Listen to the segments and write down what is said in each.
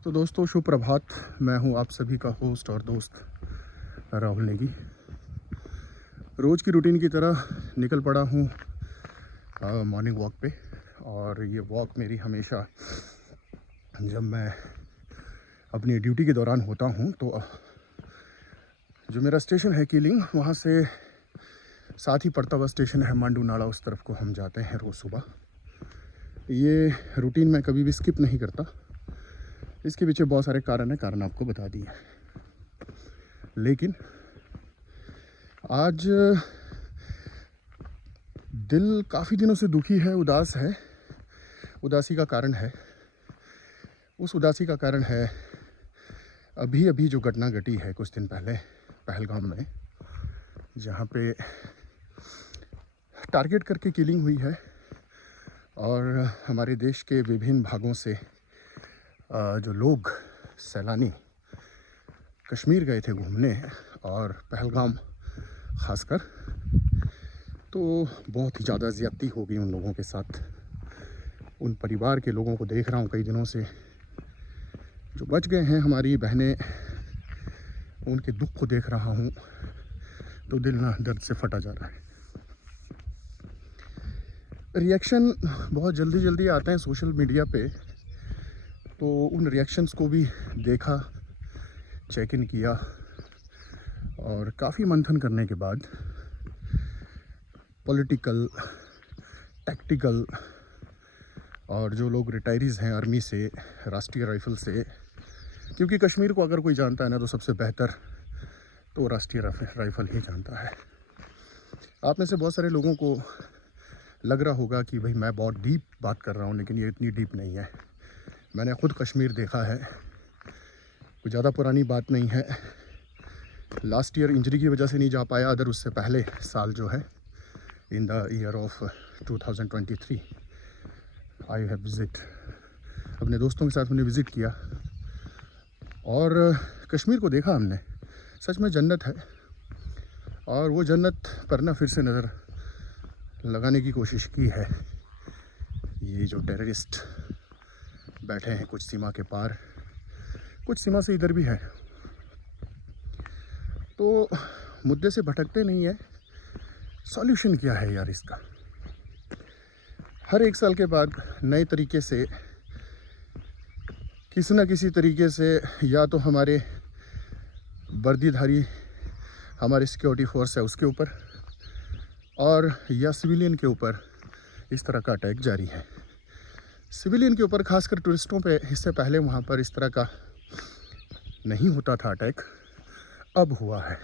तो दोस्तों शुभ प्रभात। मैं हूं आप सभी का होस्ट और दोस्त राहुल नेगी। रोज़ की रूटीन की तरह निकल पड़ा हूं मॉर्निंग वॉक पे। और ये वॉक मेरी हमेशा जब मैं अपनी ड्यूटी के दौरान होता हूं तो जो मेरा स्टेशन है कीलिंग, वहां से साथ ही पड़ता हुआ स्टेशन है मांडू नाला, उस तरफ को हम जाते हैं रोज़ सुबह। ये रूटीन मैं कभी भी स्किप नहीं करता। इसके पीछे बहुत सारे कारण आपको बता दिए। लेकिन आज दिल काफ़ी दिनों से दुखी है, उदास है। उदासी का कारण है, उस उदासी का कारण है अभी अभी जो घटना घटी है कुछ दिन पहले पहलगाम में, जहाँ पे टारगेट करके किलिंग हुई है। और हमारे देश के विभिन्न भागों से जो लोग सैलानी कश्मीर गए थे घूमने, और पहलगाम ख़ासकर, तो बहुत ही ज़्यादा ज़्यादती हो गई उन लोगों के साथ। उन परिवार के लोगों को देख रहा हूँ कई दिनों से, जो बच गए हैं हमारी बहनें, उनके दुख को देख रहा हूँ तो दिल ना दर्द से फटा जा रहा है। रिएक्शन बहुत जल्दी जल्दी आते हैं सोशल मीडिया पे, तो उन रिएक्शंस को भी देखा, चेक इन किया, और काफ़ी मंथन करने के बाद पॉलिटिकल, टैक्टिकल, और जो लोग रिटायरीज़ हैं आर्मी से, राष्ट्रीय राइफल से, क्योंकि कश्मीर को अगर कोई जानता है ना तो सबसे बेहतर तो राष्ट्रीय राइफल ही जानता है। आप में से बहुत सारे लोगों को लग रहा होगा कि भाई मैं बहुत डीप बात कर रहा हूँ, लेकिन ये इतनी डीप नहीं है। मैंने खुद कश्मीर देखा है, कोई ज़्यादा पुरानी बात नहीं है। लास्ट ईयर इंजरी की वजह से नहीं जा पाया, अदर उससे पहले साल जो है, in the year of 2023 I have visit, अपने दोस्तों के साथ हमने विज़िट किया और कश्मीर को देखा हमने। सच में जन्नत है, और वो जन्नत पर ना फिर से नज़र लगाने की कोशिश की है। ये जो टेररिस्ट बैठे हैं कुछ सीमा के पार, कुछ सीमा से इधर भी है, तो मुद्दे से भटकते नहीं है। सॉल्यूशन क्या है यार इसका? हर एक साल के बाद नए तरीके से किसी न किसी तरीके से, या तो हमारे वर्दीधारी हमारे सिक्योरिटी फोर्स है उसके ऊपर, और या सिविलियन के ऊपर इस तरह का अटैक जारी है। सिविलियन के ऊपर, खासकर टूरिस्टों पे, इससे पहले वहाँ पर इस तरह का नहीं होता था अटैक, अब हुआ है।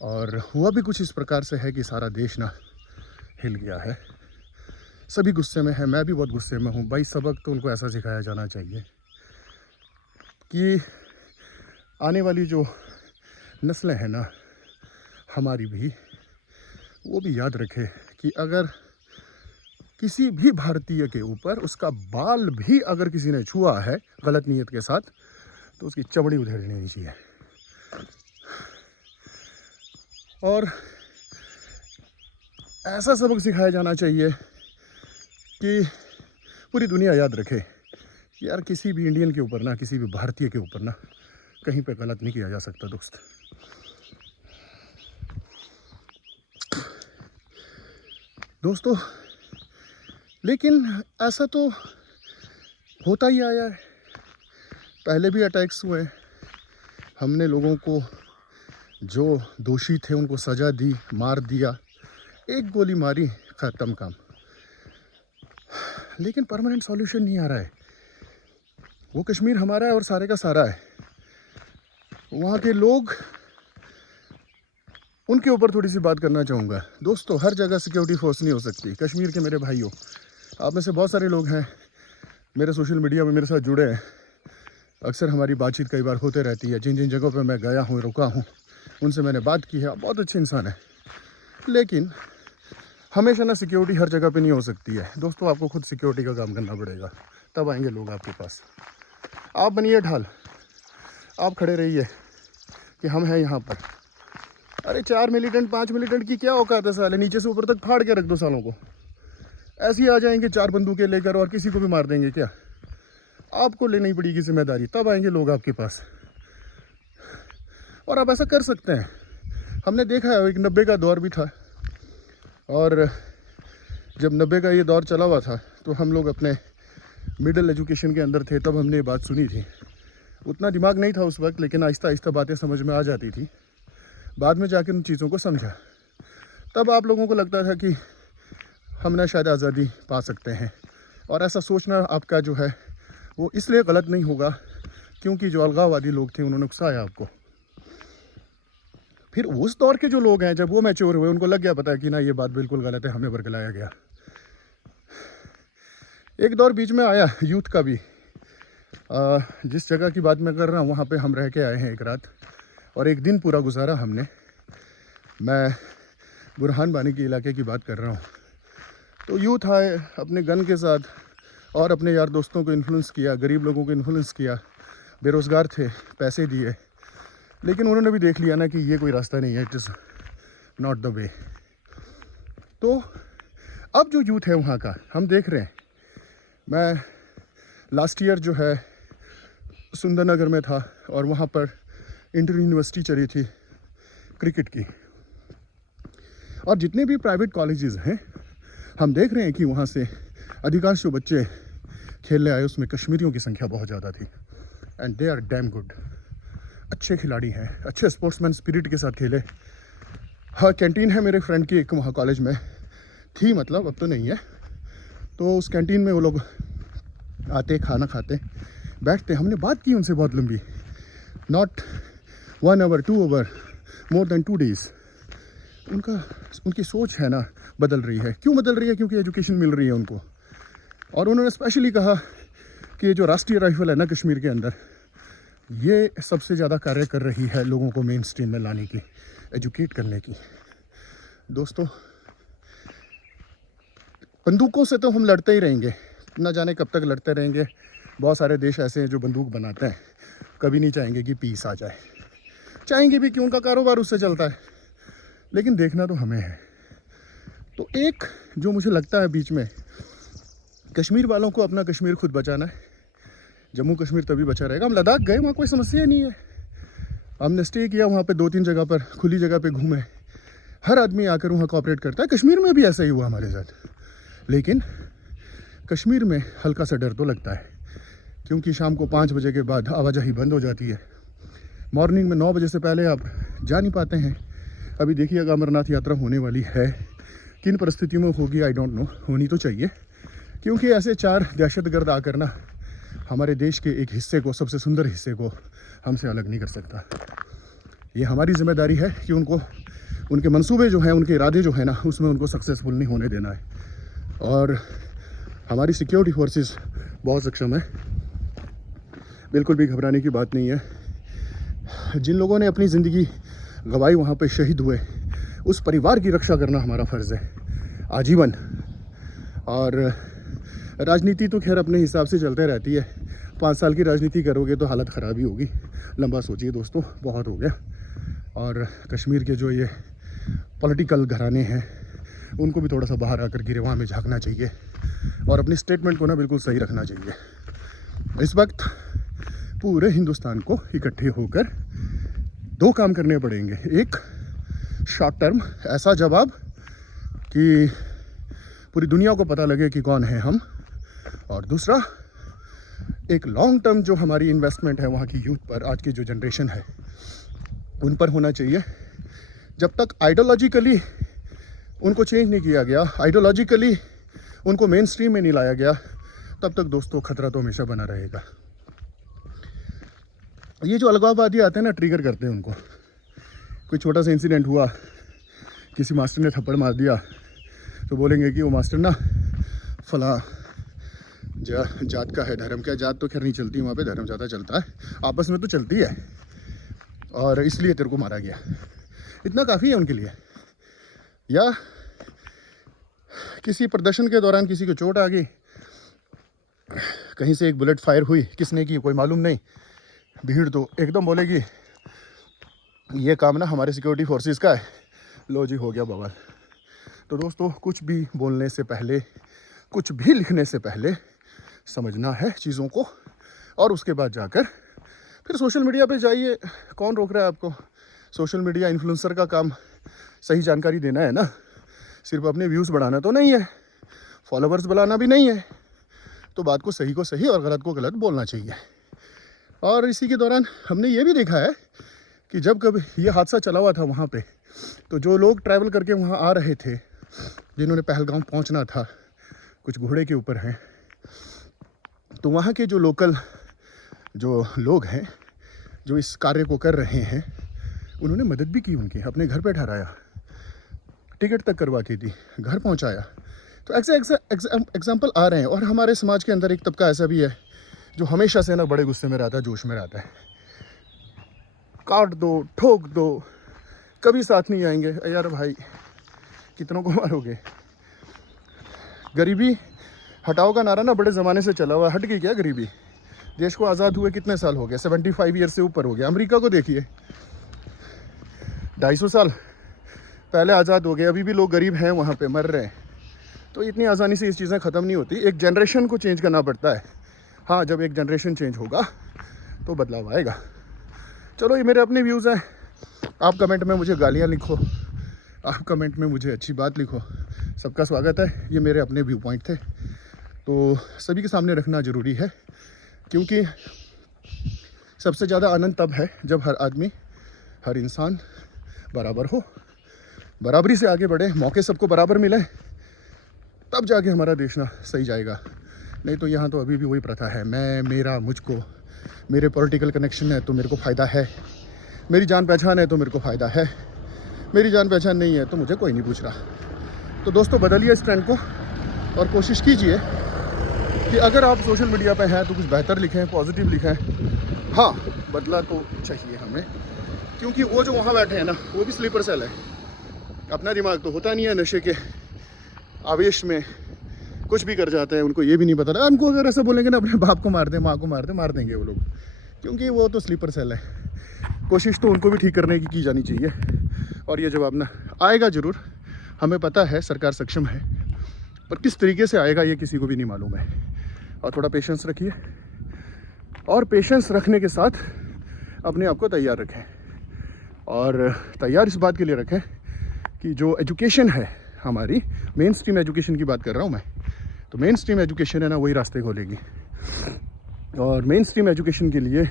और हुआ भी कुछ इस प्रकार से है कि सारा देश ना हिल गया है। सभी गुस्से में है, मैं भी बहुत गुस्से में हूँ भाई। सबक तो उनको ऐसा सिखाया जाना चाहिए कि आने वाली जो नस्लें हैं ना हमारी भी, वो भी याद रखे कि अगर किसी भी भारतीय के ऊपर उसका बाल भी अगर किसी ने छुआ है गलत नीयत के साथ, तो उसकी चमड़ी उधेड़ लेनी चाहिए। और ऐसा सबक सिखाया जाना चाहिए कि पूरी दुनिया याद रखे कि यार किसी भी इंडियन के ऊपर ना, किसी भी भारतीय के ऊपर ना कहीं पे गलत नहीं किया जा सकता दोस्त। दोस्तों, लेकिन ऐसा तो होता ही आया है। पहले भी अटैक्स हुए, हमने लोगों को, जो दोषी थे उनको सज़ा दी, मार दिया, एक गोली मारी, ख़त्म काम। लेकिन परमानेंट सॉल्यूशन नहीं आ रहा है। वो कश्मीर हमारा है और सारे का सारा है। वहाँ के लोग, उनके ऊपर थोड़ी सी बात करना चाहूँगा। दोस्तों, हर जगह सिक्योरिटी फोर्स नहीं हो सकती। कश्मीर के मेरे भाइयों, आप में से बहुत सारे लोग हैं मेरे सोशल मीडिया में मेरे साथ जुड़े हैं। अक्सर हमारी बातचीत कई बार होते रहती है। जिन जिन जगहों पे मैं गया हूँ, रुका हूँ, उनसे मैंने बात की है। आप बहुत अच्छे इंसान हैं, लेकिन हमेशा ना सिक्योरिटी हर जगह पे नहीं हो सकती है। दोस्तों, आपको खुद सिक्योरिटी का काम करना पड़ेगा, तब आएंगे लोग आपके पास। आप बनिए ढाल, आप खड़े रहिए कि हम हैं यहाँ पर। अरे 4 मिलिटेंट 5 मिलिटेंट की क्या औकात है साले? नीचे से ऊपर तक फाड़ के रख दो सालों को। ऐसे ही आ जाएंगे 4 बंदूकें लेकर और किसी को भी मार देंगे क्या? आपको लेनी पड़ेगी जिम्मेदारी, तब आएंगे लोग आपके पास। और आप ऐसा कर सकते हैं। हमने देखा है, एक 90 का दौर भी था, और जब 90 का ये दौर चला हुआ था तो हम लोग अपने मिडिल एजुकेशन के अंदर थे, तब हमने ये बात सुनी थी। उतना दिमाग नहीं था उस वक्त, लेकिन आहिस्ता आहिस्ता बातें समझ में आ जाती थी। बाद में जाकर उन चीज़ों को समझा, तब आप लोगों को लगता था कि हम ना शायद आज़ादी पा सकते हैं। और ऐसा सोचना आपका जो है वो इसलिए गलत नहीं होगा क्योंकि जो अलगाववादी लोग थे उन्होंने उकसाया आपको। फिर उस दौर के जो लोग हैं, जब वो मैच्योर हुए, उनको लग गया पता है कि ना ये बात बिल्कुल गलत है, हमें बरगलाया गया। एक दौर बीच में आया यूथ का भी। जिस जगह की बात मैं कर रहा हूँ वहाँ पे हम रह के आए हैं एक रात, और एक दिन पूरा गुजारा हमने। मैं बुरहान बानी के इलाके की बात कर रहा हूँ। तो यूथ आए अपने गन के साथ और अपने यार दोस्तों को इन्फ्लुएंस किया, गरीब लोगों को इन्फ्लुएंस किया, बेरोज़गार थे, पैसे दिए, लेकिन उन्होंने भी देख लिया ना कि ये कोई रास्ता नहीं है, it is not the way. तो अब जो यूथ है वहाँ का हम देख रहे हैं। मैं लास्ट ईयर जो है सुंदरनगर में था, और वहाँ पर इंटर यूनिवर्सिटी चली थी क्रिकेट की, और जितने भी प्राइवेट कॉलेजेस हैं हम देख रहे हैं कि वहाँ से अधिकांश जो बच्चे खेलने आए उसमें कश्मीरियों की संख्या बहुत ज़्यादा थी। And they are damn good, अच्छे खिलाड़ी हैं, अच्छे स्पोर्ट्समैन स्पिरिट के साथ खेले। हाँ, कैंटीन है मेरे फ्रेंड की एक वहाँ कॉलेज में थी, मतलब अब तो नहीं है। तो उस कैंटीन में वो लोग आते, खाना खाते, बैठते। हमने बात की उनसे बहुत लंबी, not 1 hour 2 hour, more than 2 days. उनकी सोच है ना बदल रही है। क्यों बदल रही है? क्योंकि एजुकेशन मिल रही है उनको। और उन्होंने स्पेशली कहा कि ये जो राष्ट्रीय राइफल है ना कश्मीर के अंदर, ये सबसे ज़्यादा कार्य कर रही है लोगों को मेन स्ट्रीम में लाने की, एजुकेट करने की। दोस्तों, बंदूकों से तो हम लड़ते ही रहेंगे, ना जाने कब तक लड़ते रहेंगे। बहुत सारे देश ऐसे हैं जो बंदूक बनाते हैं, कभी नहीं चाहेंगे कि पीस आ जाए। चाहेंगे भी कि उनका कारोबार उससे चलता है, लेकिन देखना तो हमें है। तो एक जो मुझे लगता है बीच में, कश्मीर वालों को अपना कश्मीर खुद बचाना है। जम्मू कश्मीर तभी बचा रहेगा। हम लद्दाख गए, वहाँ कोई समस्या नहीं है। हमने स्टे किया वहाँ पे, 2-3 जगह पर, खुली जगह पे घूमे। हर आदमी आकर वहाँ कोऑपरेट करता है। कश्मीर में भी ऐसा ही हुआ हमारे साथ। लेकिन कश्मीर में हल्का सा डर तो लगता है, क्योंकि शाम को 5 बजे के बाद आवाजाही बंद हो जाती है। मॉर्निंग में 9 बजे से पहले आप जा नहीं पाते हैं। अभी देखिएगा अमरनाथ यात्रा होने वाली है, किन परिस्थितियों में होगी आई डोंट नो, होनी तो चाहिए, क्योंकि ऐसे 4 दहशतगर्द आकर ना हमारे देश के एक हिस्से को, सबसे सुंदर हिस्से को, हमसे अलग नहीं कर सकता। ये हमारी जिम्मेदारी है कि उनको, उनके मंसूबे जो हैं, उनके इरादे जो हैं ना, उसमें उनको सक्सेसफुल नहीं होने देना है। और हमारी सिक्योरिटी फोर्सेस बहुत सक्षम है, बिल्कुल भी घबराने की बात नहीं है। जिन लोगों ने अपनी ज़िंदगी गंवाई, वहाँ पे शहीद हुए, उस परिवार की रक्षा करना हमारा फ़र्ज़ है आजीवन। और राजनीति तो खैर अपने हिसाब से चलते रहती है। 5 साल की राजनीति करोगे तो हालत ख़राब ही होगी। लंबा सोचिए दोस्तों, बहुत हो गया। और कश्मीर के जो ये पॉलिटिकल घराने हैं, उनको भी थोड़ा सा बाहर आकर गिरवा में झांकना चाहिए, और अपनी स्टेटमेंट को ना बिल्कुल सही रखना चाहिए। इस वक्त पूरे हिंदुस्तान को इकट्ठे होकर 2 काम करने पड़ेंगे। एक, शॉर्ट टर्म ऐसा जवाब कि पूरी दुनिया को पता लगे कि कौन है हम, और दूसरा एक लॉन्ग टर्म जो हमारी इन्वेस्टमेंट है वहाँ की यूथ पर, आज की जो जनरेशन है उन पर होना चाहिए। जब तक आइडियोलॉजिकली उनको चेंज नहीं किया गया, आइडियोलॉजिकली उनको मेन स्ट्रीम में नहीं लाया गया, तब तक दोस्तों खतरा तो हमेशा बना रहेगा। ये जो अलगाववादी आते हैं ना, ट्रिगर करते हैं उनको। कोई छोटा सा इंसिडेंट हुआ, किसी मास्टर ने थप्पड़ मार दिया, तो बोलेंगे कि वो मास्टर ना फला जात का है। धर्म क्या, जात तो खैर नहीं चलती वहाँ पे, धर्म ज़्यादा चलता है, आपस में तो चलती है, और इसलिए तेरे को मारा गया। इतना काफ़ी है उनके लिए। या किसी प्रदर्शन के दौरान किसी को चोट आ गई, कहीं से एक बुलेट फायर हुई, किसने की कोई मालूम नहीं, भीड़ तो एकदम बोलेगी ये काम ना हमारे सिक्योरिटी फोर्सेस का है, लो जी हो गया बवाल। तो दोस्तों, कुछ भी बोलने से पहले, कुछ भी लिखने से पहले समझना है चीज़ों को, और उसके बाद जाकर फिर सोशल मीडिया पे जाइए। कौन रोक रहा है आपको? सोशल मीडिया इन्फ्लुएंसर का काम सही जानकारी देना है ना, सिर्फ अपने व्यूज़ बढ़ाना तो नहीं है, फॉलोवर्स बढ़ाना भी नहीं है। तो बात को सही और गलत को गलत बोलना चाहिए। और इसी के दौरान हमने ये भी देखा है कि जब कभी ये हादसा चला हुआ था वहाँ पे, तो जो लोग ट्रैवल करके वहाँ आ रहे थे, जिन्होंने पहलगाम पहुँचना था, कुछ घोड़े के ऊपर हैं, तो वहाँ के जो लोकल जो लोग हैं जो इस कार्य को कर रहे हैं, उन्होंने मदद भी की उनकी, अपने घर पे ठहराया, टिकट तक करवा के दी, घर पहुँचाया। तो ऐसे एग्जाम्पल आ रहे हैं। और हमारे समाज के अंदर एक तबका ऐसा भी है जो हमेशा से ना बड़े गुस्से में रहता है, जोश में रहता है, काट दो, ठोक दो, कभी साथ नहीं आएंगे। यार भाई, कितनों को मारोगे? गरीबी हटाओ का नारा ना बड़े ज़माने से चला हुआ, हट गई क्या गरीबी? देश को आज़ाद हुए कितने साल हो गए? 75 ईयर से ऊपर हो गया। अमेरिका को देखिए, 250 साल पहले आज़ाद हो गए, अभी भी लोग गरीब हैं, वहाँ पे मर रहे हैं। तो इतनी आसानी से ये चीज़ें ख़त्म नहीं होती, एक जनरेशन को चेंज करना पड़ता है। हाँ, जब एक जनरेशन चेंज होगा तो बदलाव आएगा। चलो, ये मेरे अपने व्यूज़ हैं। आप कमेंट में मुझे गालियाँ लिखो, आप कमेंट में मुझे अच्छी बात लिखो, सबका स्वागत है। ये मेरे अपने व्यू पॉइंट थे, तो सभी के सामने रखना ज़रूरी है, क्योंकि सबसे ज़्यादा आनंद तब है जब हर आदमी, हर इंसान बराबर हो, बराबरी से आगे बढ़े, मौके सबको बराबर मिले, तब जाके हमारा देश ना सही जाएगा। नहीं तो यहाँ तो अभी भी वही प्रथा है, मैं, मेरा, मुझको, मेरे पॉलिटिकल कनेक्शन है तो मेरे को फ़ायदा है, मेरी जान पहचान है तो मेरे को फ़ायदा है, मेरी जान पहचान नहीं है तो मुझे कोई नहीं पूछ रहा। तो दोस्तों, बदलिए इस ट्रेंड को और कोशिश कीजिए कि अगर आप सोशल मीडिया पे हैं तो कुछ बेहतर लिखें, पॉजिटिव लिखें। हाँ, बदला तो चाहिए हमें, क्योंकि वो जो वहाँ बैठे हैं ना, वो भी स्लीपर सेल है। अपना दिमाग तो होता नहीं है, नशे के आवेश में कुछ भी कर जाते हैं, उनको ये भी नहीं पता। उनको अगर ऐसा बोलेंगे ना, अपने बाप को मार दे, माँ को मार दे, मार देंगे वो लोग, क्योंकि वो तो स्लीपर सेल है। कोशिश तो उनको भी ठीक करने की जानी चाहिए, और ये जवाब ना आएगा ज़रूर। हमें पता है सरकार सक्षम है, पर किस तरीके से आएगा ये किसी को भी नहीं मालूम है। और थोड़ा पेशेंस रखिए, और पेशेंस रखने के साथ अपने आप को तैयार रखें। और तैयार इस बात के लिए रखें कि जो एजुकेशन है हमारी, मेन स्ट्रीम एजुकेशन की बात कर रहा हूँ मैं, तो मेन स्ट्रीम एजुकेशन है ना, वही रास्ते खोलेगी। और मेन स्ट्रीम एजुकेशन के लिए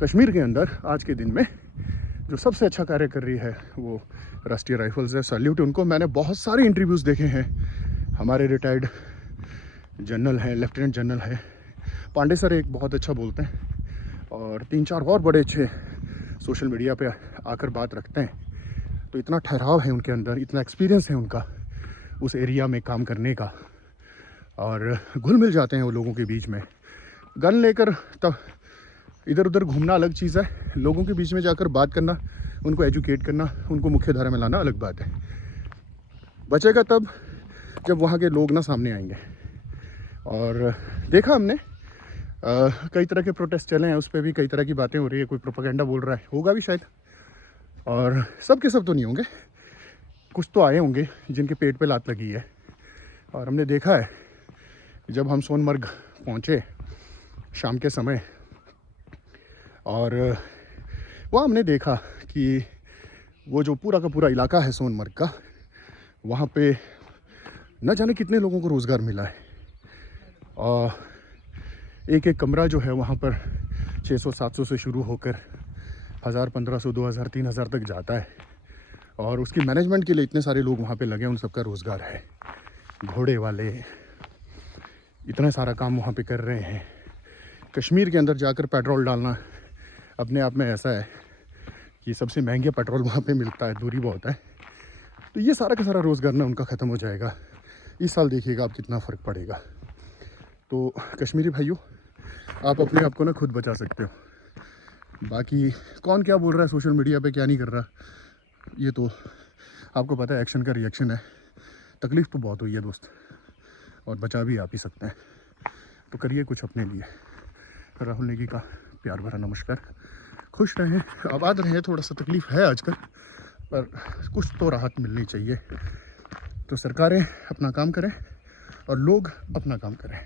कश्मीर के अंदर आज के दिन में जो सबसे अच्छा कार्य कर रही है वो राष्ट्रीय राइफल्स है। सैल्यूट उनको। मैंने बहुत सारे इंटरव्यूज़ देखे हैं, हमारे रिटायर्ड जनरल हैं, लेफ्टिनेंट जनरल है, पांडे सर एक बहुत अच्छा बोलते हैं, और 3-4 और बड़े अच्छे सोशल मीडिया पे आकर बात रखते हैं। तो इतना ठहराव है उनके अंदर, इतना एक्सपीरियंस है उनका उस एरिया में काम करने का, और घुल मिल जाते हैं वो लोगों के बीच में। गन लेकर तब इधर उधर घूमना अलग चीज़ है, लोगों के बीच में जाकर बात करना, उनको एजुकेट करना, उनको मुख्य धारा में लाना अलग बात है। बचेगा तब जब वहाँ के लोग ना सामने आएंगे। और देखा हमने कई तरह के प्रोटेस्ट चले हैं, उस पर भी कई तरह की बातें हो रही है, कोई प्रोपेगेंडा बोल रहा है, होगा भी शायद, और सब के सब तो नहीं होंगे, कुछ तो आए होंगे जिनके पेट पे लात लगी है। और हमने देखा है जब हम सोनमर्ग पहुँचे शाम के समय, और वहाँ हमने देखा कि वो जो पूरा का पूरा इलाका है सोनमर्ग का, वहाँ पे न जाने कितने लोगों को रोज़गार मिला है। और एक एक कमरा जो है वहाँ पर 600-700 से शुरू होकर 1000, 1500, 2000, 3000 तक जाता है। और उसकी मैनेजमेंट के लिए इतने सारे लोग वहाँ पे लगे, उन सबका रोज़गार है। घोड़े वाले इतना सारा काम वहाँ पे कर रहे हैं। कश्मीर के अंदर जाकर पेट्रोल डालना अपने आप में ऐसा है कि सबसे महंगे पेट्रोल वहाँ पे मिलता है, दूरी बहुत है। तो ये सारा का सारा रोज़गार ना उनका ख़त्म हो जाएगा। इस साल देखिएगा आप कितना फ़र्क पड़ेगा। तो कश्मीरी भाइयों, आप अपने आप को ना खुद बचा सकते हो। बाकी कौन क्या बोल रहा है सोशल मीडिया पे, क्या नहीं कर रहा, ये तो आपको पता है, एक्शन का रिएक्शन है। तकलीफ़ तो बहुत हुई है दोस्त, और बचा भी आप ही सकते हैं। तो करिए कुछ अपने लिए। राहुल नेगी का प्यार भरा नमस्कार। खुश रहें, आबाद रहें। थोड़ा सा तकलीफ़ है आजकल, पर कुछ तो राहत मिलनी चाहिए। तो सरकारें अपना काम करें और लोग अपना काम करें।